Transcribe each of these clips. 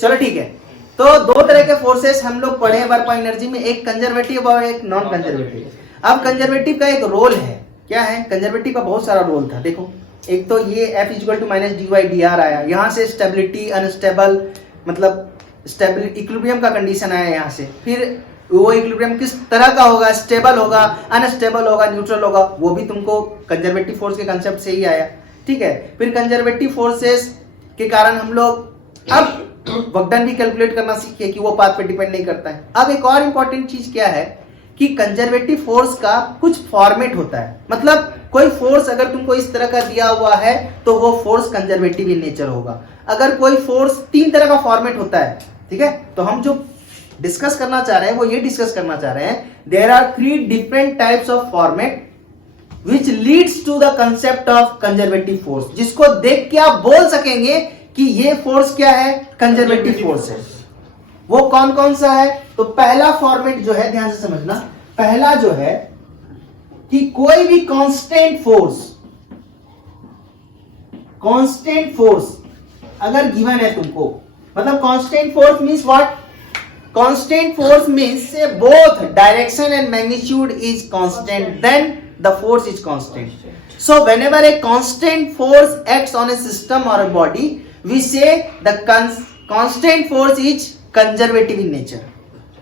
चलो ठीक है। तो दो तरह के फोर्सेस हम लोग पढ़े वर्क ऑफ एनर्जी में, एक कंजर्वेटिव और एक नॉन कंजर्वेटिव। अब कंजर्वेटिव का एक रोल है, क्या है कंजर्वेटिव का? बहुत सारा रोल था। देखो, एक तो ये F equal to minus d y d r आया, यहाँ से स्टेबिलिटी, अनस्टेबल, मतलब स्टेबल इक्विलिब्रियम का कंडीशन आया यहाँ से। फिर वो इक्विलिब्रियम किस तरह का होगा, स्टेबल होगा, अनस्टेबल होगा, न्यूट्रल होगा, वो भी तुमको कंजर्वेटिव फोर्स के कंसेप्ट से ही आया, ठीक है। फिर कंजर्वेटिव फोर्सेस के कारण हम लोग अब वर्क डन भी कैलकुलेट करना सीखे कि वो पाथ पे डिपेंड नहीं करता है। अब एक और इंपॉर्टेंट चीज क्या है कि कंजर्वेटिव फोर्स का कुछ फॉर्मेट होता है, मतलब कोई फोर्स अगर तुमको इस तरह का दिया हुआ है तो वो फोर्स कंजर्वेटिव इन नेचर होगा। अगर कोई फोर्स, तीन तरह का फॉर्मेट होता है, ठीक है। तो हम जो डिस्कस करना चाह रहे हैं वो ये डिस्कस करना चाह रहे हैं, there are 3 different types of format which leads to the concept of conservative force, जिसको देख के आप बोल सकेंगे कि ये फोर्स क्या है, कंजर्वेटिव फोर्स है। वो कौन कौन सा है? तो पहला फॉर्मेट जो है, ध्यान से समझना, पहला जो है कि कोई भी कांस्टेंट फोर्स अगर गिवन है तुमको, मतलब constant force means what? Constant force means both direction and magnitude is constant, then the force is constant. So whenever a constant force acts on a system or a body, we say the constant force is conservative in nature.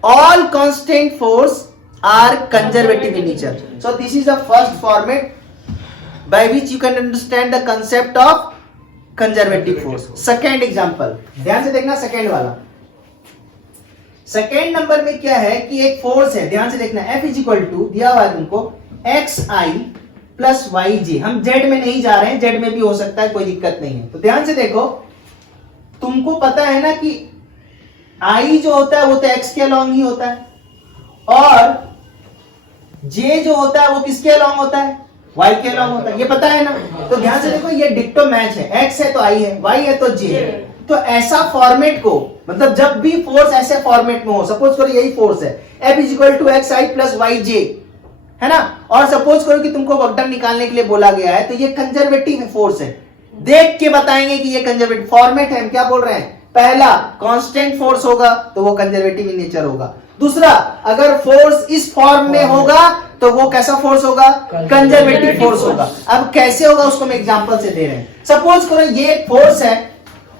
All constant force are conservative in nature. So this is the first format by which you can understand the concept of conservative force. Second example, ध्यान से देखना second वाला। Second number में क्या है कि एक force है, ध्यान से देखना, F इज इक्वल टू दिया हुआ है तुमको xi प्लस yj। हम z में नहीं जा रहे हैं, z में भी हो सकता है, कोई दिक्कत नहीं है। तो ध्यान से देखो, तुमको पता है ना कि i जो होता है वो तो x के अलॉन्ग ही होता है, और j जो होता है वो किसके अलॉन्ग होता है, y के अलॉन्ग होता है, ये पता है ना। तो ध्यान से देखो, ये डिक्टो मैच है, x है तो i है, y है तो j है। तो ऐसा फॉर्मेट को, मतलब जब भी फोर्स ऐसे फॉर्मेट में हो, सपोज करो यही फोर्स है, F is equal to x i plus y j, है ना, और सपोज करो कि तुमको वर्क डन निकालने के लिए बोला गया है, तो ये कंजर्वेटिव फोर्स है। देख के बताएंगे कि ये कंजर्वेटिव फॉर्मेट है। हम क्या बोल रहे हैं? पहला कांस्टेंट फोर्स होगा तो वो कंजर्वेटिव इन नेचर होगा। दूसरा, अगर फोर्स इस फॉर्म में होगा तो वो कैसा फोर्स होगा, कंजर्वेटिव फोर्स होगा। अब कैसे होगा उसको हम एग्जांपल से दे रहे हैं। सपोज करो ये एक फोर्स है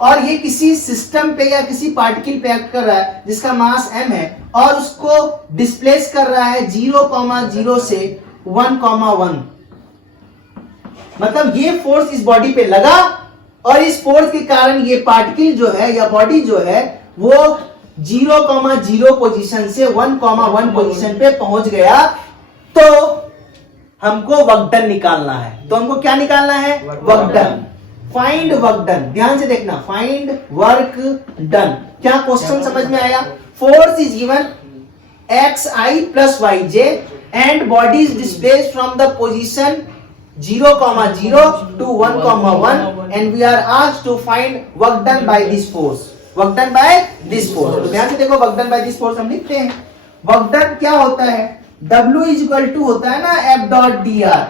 और ये किसी सिस्टम पे या किसी पार्टिकल पे एक्ट कर रहा है जिसका मास m है, और उसको डिस्प्लेस कर रहा है 0,0 से 1,1। मतलब ये फोर्स इस बॉडी पे लगा और इस फोर्स के कारण ये पार्टिकल जो है या बॉडी जो है वो 0,0 पोजीशन से 1,1 पोजीशन पे पहुंच गया। तो हमको वर्क डन निकालना है। तो हमको क्या निकालना है? Work done. Find work done. ध्यान से देखना, फाइंड वर्क डन। क्या क्वेश्चन समझ में आया? Force is given xi plus yj and body is displaced from the position 0,0 to 1,1 and we are asked to find work done by this force. Work done by this force. तो ध्यान से देखो, work done by this force हम लिखते हैं। Work done क्या होता है? W इज इक्वल टू होता है ना F डॉट dr,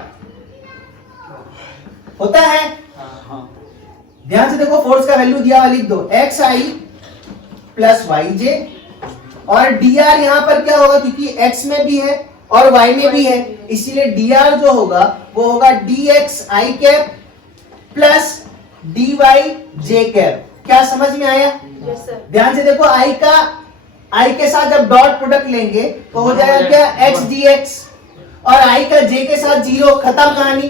होता है। ध्यान से देखो, फोर्स का वैल्यू दिया हुआ, लिख दो xi प्लस yj, और dr यहां पर क्या होगा, क्योंकि x में भी है और y में भी है, इसीलिए dr जो होगा वो होगा dxi cap plus dy j cap. क्या समझ में आया? Yes, sir. ध्यान से देखो, i के साथ जब डॉट प्रोडक्ट लेंगे तो हो जाएगा क्या, x dx, और i का j के साथ 0, खत्म कहानी।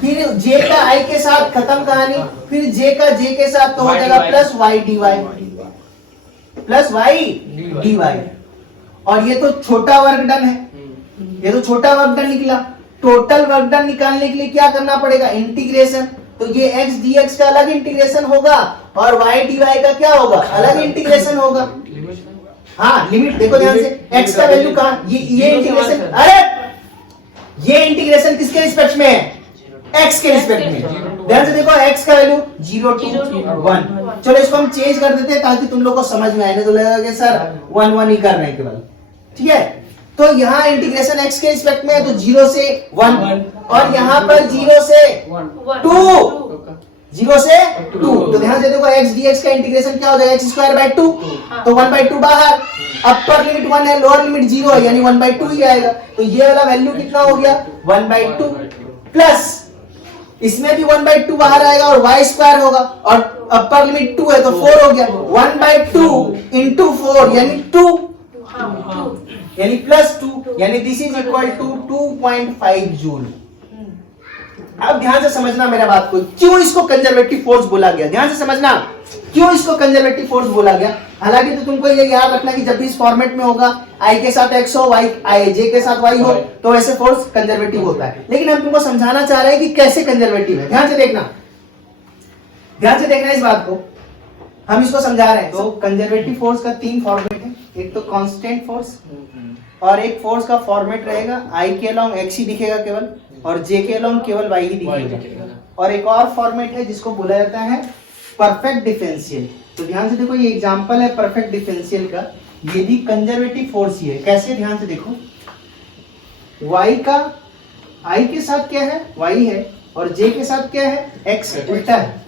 फिर j का i के साथ खत्म कहानी, फिर j का j के साथ तो हो जाएगा plus y dy, plus y dy। और ये तो छोटा वर्क डन है, ये तो छोटा वर्क डन निकला। टोटल वर्क डन निकालने के लिए क्या करना पड़ेगा? इंटीग्रेशन। तो ये x dx का अलग इंटीग्रेशन होगा और y dy का क्या होगा, अलग इंटीग्रेशन होगा। हाँ, लिमिट देखो ध्यान से, x का वैल्यू कहाँ, ये इंटीग्रेशन, अरे ये इंटीग्रेशन किसके रिस्पेक्ट में है? x के रिस्पेक्ट में। ध्यान से देखो, x का वैल्यू 0 to 1। चलो इसको हम चेंज कर देते हैं ताकि तुम लोग को समझ में आए, नहीं तो लगेगा कि सर 1 ही कर रहे हैं केवल, ठीक है। तो यहाँ इंटीग्रेशन x के रिस्पेक्ट में है तो 0 से 1, और यहाँ पर 0 से 2। 0 से 2। तो ध्यान से देखो x dx का इंटीग्रेशन क्या हो जाएगा, x²/2, तो 1/2 बाहर, अपर लिमिट 1 है, लोअर लिमिट 0 है, यानी 1/2 ही आएगा। तो ये वाला वैल्यू कितना हो गया 1/2 प्लस इसमें भी 1/2 बाहर आएगा और y² होगा, और अपर लिमिट 2 है तो 4 हो गया, 1/2 इंटू 4 यानी 2, यानी +2, यानी this is equal to 2.5 joule. अब ध्यान से समझना मेरा बात को, क्यों इसको कंजर्वेटिव फोर्स बोला गया, ध्यान से समझना क्यों इसको कंजर्वेटिव फोर्स बोला गया। हालांकि तो तुमको ये याद रखना कि जब भी इस फॉर्मेट में होगा I के साथ x हो, J के साथ y हो, तो ऐसे फोर्स कंजर्वेटिव होता है। लेकिन हम तुमको समझाना चाह रहे हैं कि कैसे कंजर्वेटिव है। ध्यान से देखना इस बात को, हम इसको समझा रहे हैं। तो कंजर्वेटिव फोर्स का 3 फॉर्मेट है, एक तो कांस्टेंट फोर्स, और एक फोर्स का फॉर्मेट रहेगा I के अलोंग x ही दिखेगा केवल, और J के अलोंग केवल y ही दिखेगा, और एक और फॉर्मेट है जिसको बोला जाता है परफेक्ट डिफरेंशियल। तो ध्यान से देखो, ये एग्जांपल है परफेक्ट डिफरेंशियल का, ये भी कंजर्वेटिव फोर्स ही है। कैसे, ध्यान से देखो, y का I के साथ क्या है, y है, और J के साथ क्या है, x, उल्टा है।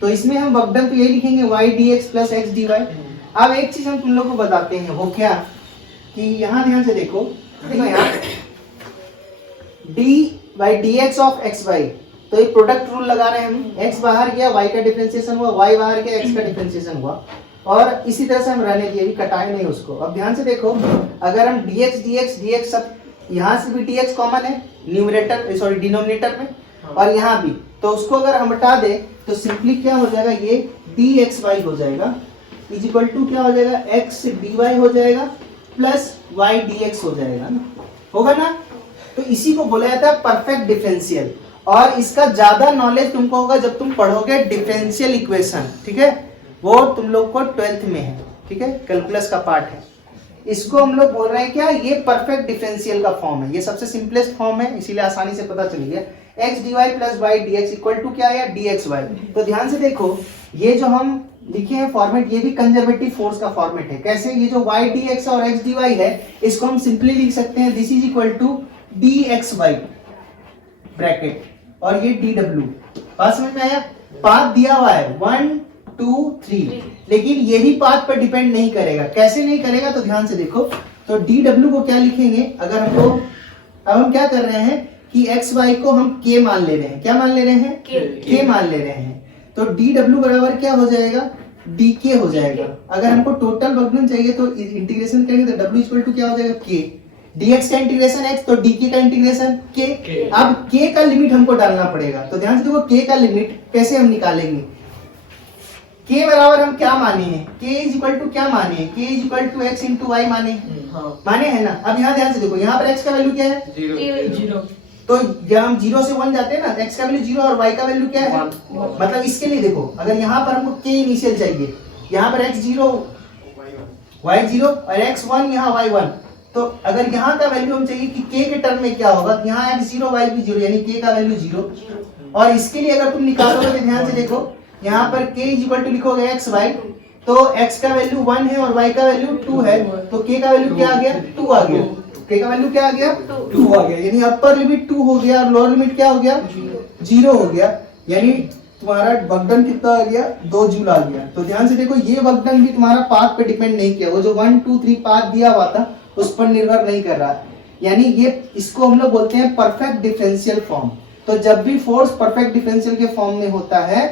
तो इसमें हम वर्कडन तो यही लिखेंगे y dx plus x dy। अब एक चीज हम तुम लोग को बताते हैं, वो क्या कि यहाँ ध्यान से देखो यहाँ dy/dx ऑफ xy, तो ये प्रोडक्ट रूल लगा रहे हैं हम, x बाहर गया y का डिफरेंशिएशन हुआ, y बाहर गया x का डिफरेंशिएशन हुआ, और इसी तरह से हम रहने दिए, अभी कटाए नहीं उसको। अब ध्यान से देखो, अगर हम dx सब यहाँ से भी dx कॉमन है न्यूमरेटर सॉरी डिनोमिनेटर में, और यहाँ भी, तो उसको अगर हम हटा दे तो सिंपली क्या हो जाएगा, ये dxy हो जाएगा इज इक्वल टू क्या हो जाएगा, x dy हो जाएगा प्लस y dx हो जाएगा ना, होगा ना। तो इसी को बोला जाता है परफेक्ट डिफरेंशियल, और इसका ज्यादा नॉलेज तुमको होगा जब तुम पढ़ोगे डिफरेंशियल इक्वेशन, ठीक है, वो तुम लोग को 12th में है, ठीक है, कैलकुलस का पार्ट है। इसको हम लोग बोल रहे हैं क्या, ये परफेक्ट डिफरेंशियल का फॉर्म है, ये सबसे सिंपलेस्ट फॉर्म है, इसीलिए आसानी से पता चल गया। x dy plus y dx equal to क्या आया, dxy। तो ध्यान से देखो, ये जो हम लिखे हैं फॉर्मेट, ये भी कंजर्वेटिव फोर्स का फॉर्मेट है। कैसे, ये जो y dx और x dy है, इसको हम सिंपली लिख सकते हैं, this is equal to dxy bracket, और ये dw। बात समझ में आया, पाथ दिया हुआ है 1 2 3, लेकिन ये भी पाथ पर डिपेंड नहीं करेगा। कैसे नहीं करेगा, तो ध्यान से देखो, तो dw को क्या लिखेंगे, अगर हमको, अब हम क्या कर रहे हैं कि xy को हम k मान ले रहे हैं, क्या मान ले रहे हैं, k मान ले रहे हैं, तो dw बराबर क्या हो जाएगा, dk हो जाएगा। अगर हमको टोटल वर्कडन चाहिए तो इंटीग्रेशन करेंगे तो w इक्वल टू क्या हो जाएगा, k, dx का इंटीग्रेशन x, तो dk का इंटीग्रेशन k। अब k का लिमिट हमको डालना पड़ेगा, तो ध्यान से देखो k का लिमिट कैसे हम निकालेंगे। k बराबर हम क्या माने हैं, k इज इक्वल टू क्या माने हैं, k is equal to x into y माने, माने है ना। अब यहाँ ध्यान से देखो, यहाँ पर x का वैल्यू क्या है, 0, तो जब हम 0 से 1 जाते हैं ना, x का वैल्यू 0 और y का वैल्यू क्या है, मतलब इसके लिए देखो, अगर यहाँ पर हमको k इनिशियल चाहिए, यहाँ पर x 0 y 0 और x 1 यहाँ y 1, तो अगर यहाँ का वैल्यू हम चाहिए कि k के टर्म में क्या होगा, यहाँ x 0 y भी 0, यानी k का वैल्यू 0। और इसके लिए अगर तुम निकालोगे तो ध्यान से देखो, यहाँ पर k इज इक्वल टू लिखोगे x y, तो x का वैल्यू 1 है और y का वैल्यू 2 है, तो k का वैल्यू क्या आ गया, 2 आ गया, k का वैल्यू क्या आ गया, 2 आ गया, यानी अपर लिमिट 2 हो गया और लोअर लिमिट क्या हो गया, 0 हो गया, यानी तुम्हारा वर्कडन कितना आ गया, 2 जूल आ गया। तो ध्यान से देखो, ये वर्कडन भी तुम्हारा पाथ पे डिपेंड नहीं किया, वो जो 1 2 3 पाथ दिया हुआ था उस पर निर्भर नहीं कर रहा, यानी ये, इसको हम लोग बोलते हैं परफेक्ट डिफरेंशियल फॉर्म। तो जब भी फोर्स परफेक्ट डिफरेंशियल के फॉर्म में होता है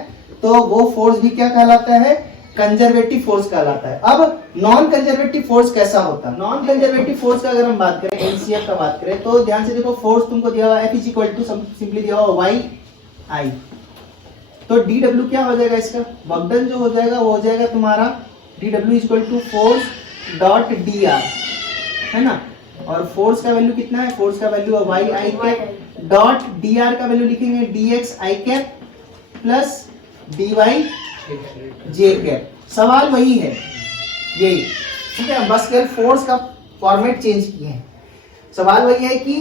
तो वो फोर्स भी क्या कहलाता है, कंजर्वेटिव फोर्स कहलाता है। अब नॉन कंजर्वेटिव फोर्स कैसा होता है, नॉन कंजर्वेटिव फोर्स का अगर हम बात करें, एनसीएफ का बात करें, तो ध्यान से देखो, फोर्स तुमको दिया हुआ F is equal to simply दिया हुआ y I, तो dw क्या हो जाएगा, इसका वर्कडन जो हो जाएगा वो हो जाएगा तुम्हारा dw is equal to force dot dr, है ना, और फोर्स का वैल्यू कितना है, फोर्स का वैल्यू है y I cap dot dr का वैल्यू लिखेंगे dx I cap plus dy j cap. सवाल वही है, यही, ठीक है, बस केवल फोर्स का फॉर्मेट चेंज किए हैं। सवाल वही है कि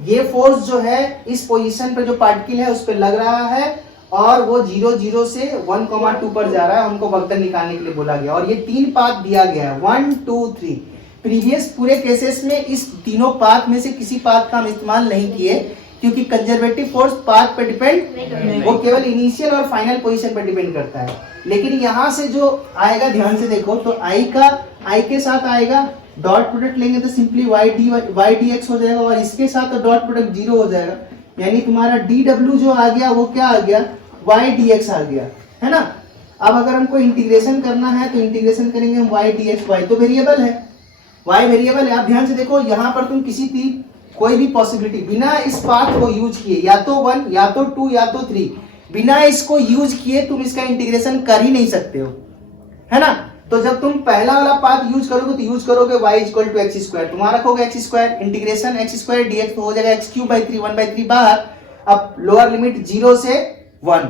ये फोर्स जो है इस पोजीशन पर जो पार्टिकल है उस पर लग रहा है और वो 0 0 से 1,2 पर जा रहा है, हमको वर्कडन निकालने के लिए बोला गया, और ये 3 पाथ दिया गया है 1 2 3। प्रीवियस पूरे केसेस में इस तीनों पाथ में से किसी पाथ का हम इस्तेमाल नहीं किए, क्योंकि कंजर्वेटिव फोर्स पाथ पे डिपेंड, वो केवल इनिशियल और फाइनल पोजीशन पर डिपेंड करता है। लेकिन यहाँ से जो आएगा ध्यान से देखो तो आई के साथ आएगा, डॉट प्रोडक्ट लेंगे तो सिंपली वाई डी एक्स हो जाएगा, और इसके साथ तो डॉट प्रोडक्ट जीरो हो जाएगा, यानी तुम्हारा डी डब्ल्यू जो आ गया वो क्या आ गया, वाई डी एक्स आ गया, है ना। अब अगर हमको इंटीग्रेशन करना है तो इंटीग्रेशन करेंगे हम वाई डी एक्स, वाई तो वेरिएबल है, वाई वेरिएबल है। आप ध्यान से देखो यहाँ पर तुम किसी की कोई भी पॉसिबिलिटी बिना इस पाथ को यूज किए, या तो 1 या तो 2 या तो 3, बिना इसको यूज किए तुम इसका इंटीग्रेशन कर ही नहीं सकते हो, है ना। तो जब तुम पहला वाला पाथ यूज करोगे तो यूज करोगे y equal to x square, तुम्हारा रखोगे x square, integration x square d x हो जाएगा एक्स क्यूब बाई 3, 1/3 बाहर। अब लोअर लिमिट 0 से 1,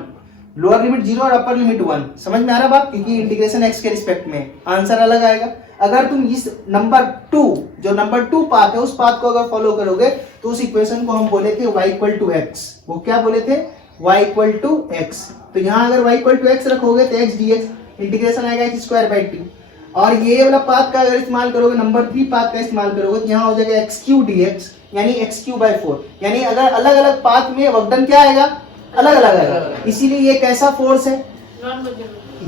लोअर लिमिट 0 और अपर लिमिट 1, समझ में आ रहा बात, क्योंकि इंटीग्रेशन एक्स के रिस्पेक्ट में, आंसर अलग आएगा। अगर तुम इस नंबर 2 जो नंबर 2 पाथ है उस पाथ को अगर फॉलो करोगे तो उस इक्वेशन को हम बोले थे y इक्वल टू एक्स, वो क्या बोले थे, y इक्वल टू एक्स। तो यहाँ अगर y इक्वल टू एक्स रखोगे तो x dx, इंटीग्रेशन आएगा एक्स स्क्वायर बाई 2, और ये वाला पाथ का अगर इस्तेमाल करोगे, नंबर 3 पाथ का इस्तेमाल करोगे तो यहाँ हो जाएगा एक्स क्यू dx, यानी एक्स क्यू बाई 4, यानी अगर अलग अलग पाथ में वर्क डन क्या आएगा, अलग अलग आएगा। इसीलिए ये कैसा फोर्स है,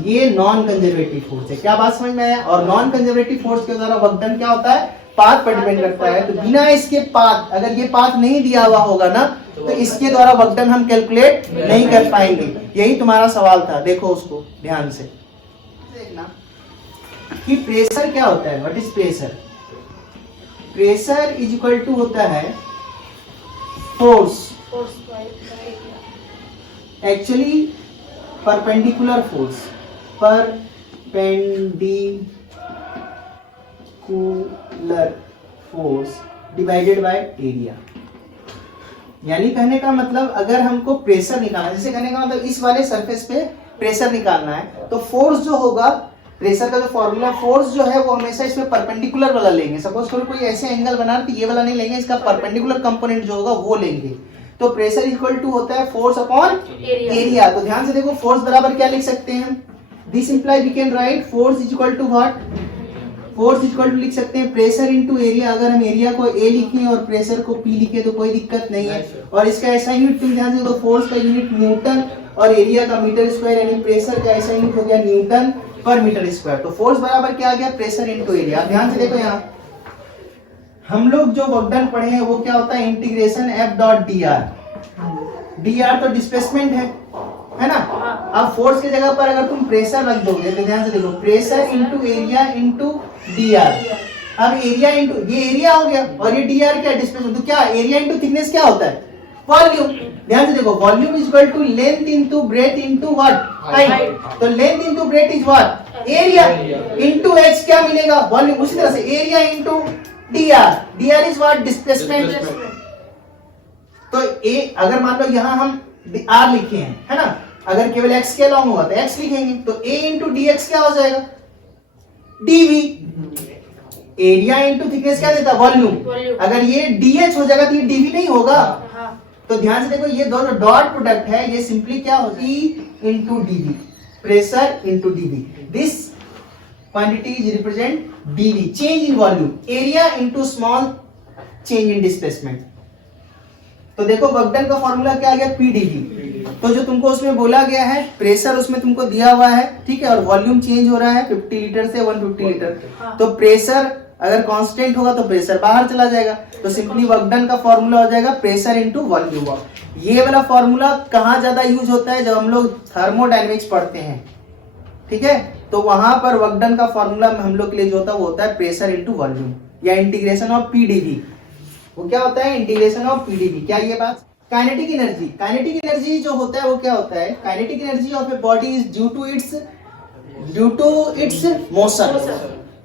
ये नॉन कंजर्वेटिव फोर्स है। क्या बात समझ में आया। और नॉन कंजर्वेटिव फोर्स के द्वारा वर्क डन क्या होता है, पाथ पर डिपेंड करता है। तो बिना इसके पाथ, अगर ये पाथ नहीं दिया हुआ होगा ना तो इसके द्वारा वर्क डन हम कैलकुलेट नहीं कर पाएंगे। यही तुम्हारा सवाल था, देखो उसको ध्यान से देखना कि प्रेशर क्या होता है, what is pressure. Pressure is equal to होता है force, actually perpendicular force, perpendicular force divided by area. यानी कहने का मतलब अगर हमको प्रेशर निकालना है, जैसे कहने का मतलब इस वाले सरफेस पे प्रेशर निकालना है तो फोर्स जो होगा, प्रेशर का जो फॉर्मूला, फोर्स जो है वो हमेशा इसमें परपेंडिकुलर वाला लेंगे। सपोज करो कोई ऐसे एंगल बना रहे तो ये वाला नहीं लेंगे, इसका परपेंडिकुलर कंपोनेंट जो होगा वो लेंगे। तो प्रेशर इक्वल टू होता है फोर्स अपॉन एरिया। तो ध्यान से देखो फोर्स बराबर क्या लिख सकते हैं, this imply we can write force equal to what, force equal to लिख सकते हैं प्रेशर इनटू एरिया। अगर हम एरिया को ए लिखें और प्रेशर को पी लिखे तो कोई दिक्कत नहीं है। और इसका ऐसा यूनिट तुम ध्यान से देखो, फोर्स का यूनिट न्यूटन और एरिया का मीटर स्क्वायर, यानी प्रेशर का ऐसा यूनिट हो गया न्यूटन पर मीटर स्क्वायर। तो फोर्स बराबर क्या आ गया, प्रेशर इनटू एरिया। ध्यान से देखो यहाँ हम लोग जो वर्क डन पढ़े हैं वो क्या होता है, integration F dot D R. D R तो डिस्प्लेसमेंट है ना। अब फोर्स की जगह पर अगर तुम प्रेशर रख दोगे तो ध्यान से देखो pressure into area into d are. अब एरिया इनटू ये एरिया हो गया और ये डी आर क्या, डिस्प्लेसमेंट। तो क्या एरिया इनटू थिकनेस क्या होता है, वॉल्यूम। ध्यान से देखो volume is equal to length into breadth into what, height. तो length into breadth is what, area into h क्या मिलेगा, वॉल्यूम। उसी तरह से area into d r is what, displacement. तो ए अगर मान लो यहाँ हम आर लिखे हैं, है ना, अगर केवल एक्स के अलॉन्ग होगा तो एक्स लिखेंगे, तो ए इंटू डी एक्स क्या हो जाएगा, डीवी। एरिया इंटू थिकनेस क्या देता, वॉल्यूम। अगर ये डीएच हो जाएगा तो ये डीवी नहीं होगा। तो ध्यान से देखो ये दोनों डॉट प्रोडक्ट है, ये सिंपली क्या होती है, into d v, pressure into d v. This quantity is represent d v, change in volume, area into small change in displacement. तो देखो वर्क डन का फॉर्मूला क्या आ गया, पीडीवी। तो जो तुमको उसमें बोला गया है, प्रेशर उसमें तुमको दिया हुआ है, ठीक है, और वॉल्यूम चेंज हो रहा है 50 लीटर से 150 लीटर। तो प्रेशर अगर कांस्टेंट होगा तो प्रेशर बाहर चला जाएगा। तो सिंपली वर्क डन का फॉर्मूला हो जाएगा प्रेशर इनटू वॉल्यूम। ये वाला फॉर्मूला कहाँ ज्यादा यूज होता है, जब हम लोग थर्मोडायनेमिक्स पढ़ते हैं, ठीक है, तो वहां पर वर्क डन का फॉर्मूला हम लोग के लिए जो होता है वो होता है प्रेशर इनटू वॉल्यूम, या इंटीग्रेशन ऑफ पीडीवी। वो क्या होता है, इंटीग्रेशन ऑफ पीडीवी। क्या ये बात, काइनेटिक एनर्जी। काइनेटिक एनर्जी जो होता है वो क्या होता है, kinetic energy of a body is due to its motion,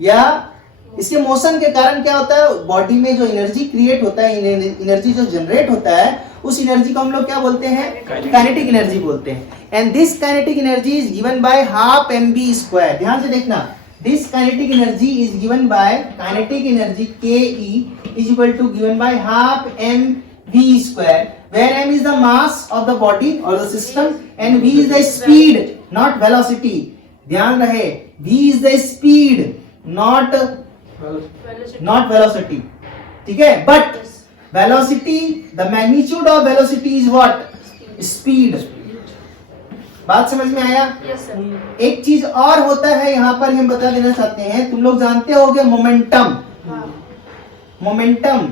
या इसके मोशन के कारण क्या होता है, बॉडी में जो एनर्जी क्रिएट होता है, एनर्जी जो जनरेट होता है, उस एनर्जी को हम लोग क्या बोलते हैं, काइनेटिक एनर्जी बोलते हैं। And this kinetic energy is given by half mv square. ध्यान से देखना, this kinetic energy is given by, kinetic energy ke is equal to given by half mv square, where m is the mass of the body or the system and v is the speed not velocity। ध्यान रहे v is the speed not velocity, ठीक है। Velocity, the magnitude of velocity is what? Speed. बात समझ में आया? Yes sir. एक चीज और होता है यहाँ पर हम बता देना चाहते हैं, तुम लोग जानते होगे मोमेंटम। मोमेंटम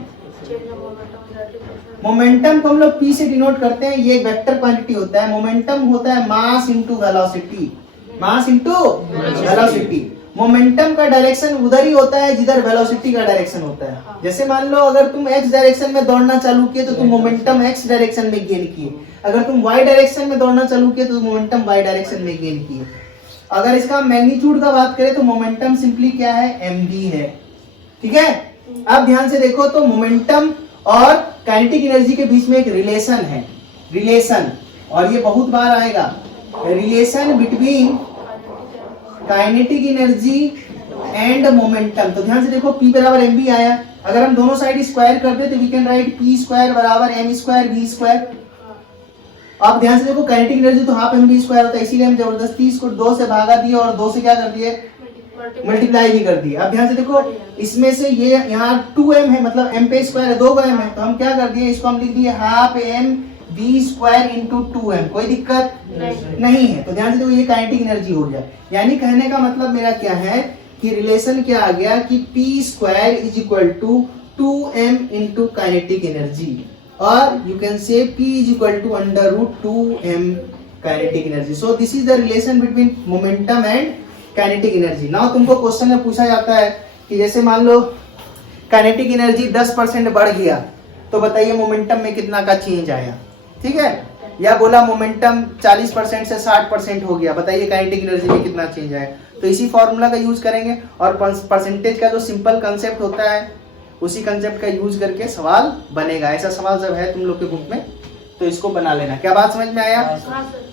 मोमेंटम को हम लोग P से डिनोट करते हैं, ये एक वेक्टर क्वांटिटी होता है। मोमेंटम होता है mass into velocity, mass into velocity. Momentum का डायरेक्शन उधर ही होता है जिधर वेलोसिटी का डायरेक्शन होता है। जैसे मान लो अगर तुम x डायरेक्शन में दौड़ना चालू किए तो तुम मोमेंटम x डायरेक्शन में गेन किए, अगर तुम y डायरेक्शन में दौड़ना चालू किए तो मोमेंटम y डायरेक्शन में गेन किए। अगर इसका मैग्नीट्यूड का बात करें तो मोमेंटम सिंपली क्या है? mv है। ठीक है, अब ध्यान से देखो तो मोमेंटम और काइनेटिक एनर्जी के बीच में एक रिलेशन है, रिलेशन, और ये बहुत बार आएगा, relation between kinetic energy and momentum. तो ध्यान से देखो P बराबर mv आया, अगर हम दोनों साइड स्क्वायर कर दे तो we can write P square बराबर m स्क्वायर v स्क्वायर। अब ध्यान से देखो काइनेटिक एनर्जी तो हाफ mv स्क्वायर होता है, इसीलिए हम जबरदस्ती इसको 2 से भागा दिए और 2 से क्या कर दिए? मल्टीप्लाई भी कर दिए। अब ध्यान से देखो इसमें से ये यहाँ 2m है, मतलब m पे स्क्वायर है, 2 m है, तो हम क्या कर दिए? इसको हम लिख दिए half m v square into 2m। कोई दिक्कत नहीं है। तो ध्यान से देखो ये काइनेटिक एनर्जी हो गया। यानी कहने का मतलब मेरा क्या है कि रिलेशन क्या आ गया कि p square is equal to 2m into kinetic energy, और you can say p is equal to under root 2m kinetic energy. So this is the relation between momentum and kinetic energy. Now तुमको question में पूछा जाता है कि जैसे मान लो kinetic energy 10% बढ़ गया तो बताइए मोमेंटम में कितना का चेंज आया? ठीक है, या बोला मोमेंटम 40% से 60% हो गया, बताइए काइनेटिक एनर्जी में कितना चेंज आया? तो इसी फॉर्मूला का यूज करेंगे, और परसेंटेज का जो सिंपल कंसेप्ट होता है उसी कंसेप्ट का यूज करके सवाल बनेगा। ऐसा सवाल जब है तुम लोग के बुक में तो इसको बना लेना। क्या बात समझ में आया? हाँ सर।